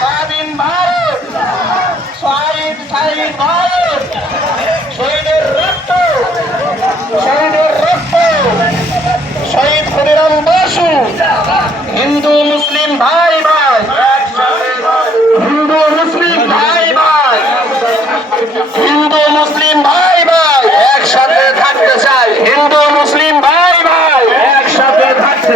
স্বাধীন ভারত, শহীদ ভারত, শহীদের রক্ত, শহীদ ক্ষুদিরাম বসু। হিন্দু মুসলিম ভাই ভাই, হিন্দু মুসলিম ভাই ভাই, হিন্দু মুসলিম ভাই ভাই একসাথে থাকতে চাই। হিন্দু মুসলিম ভাই ভাই একসাথে থাকতে।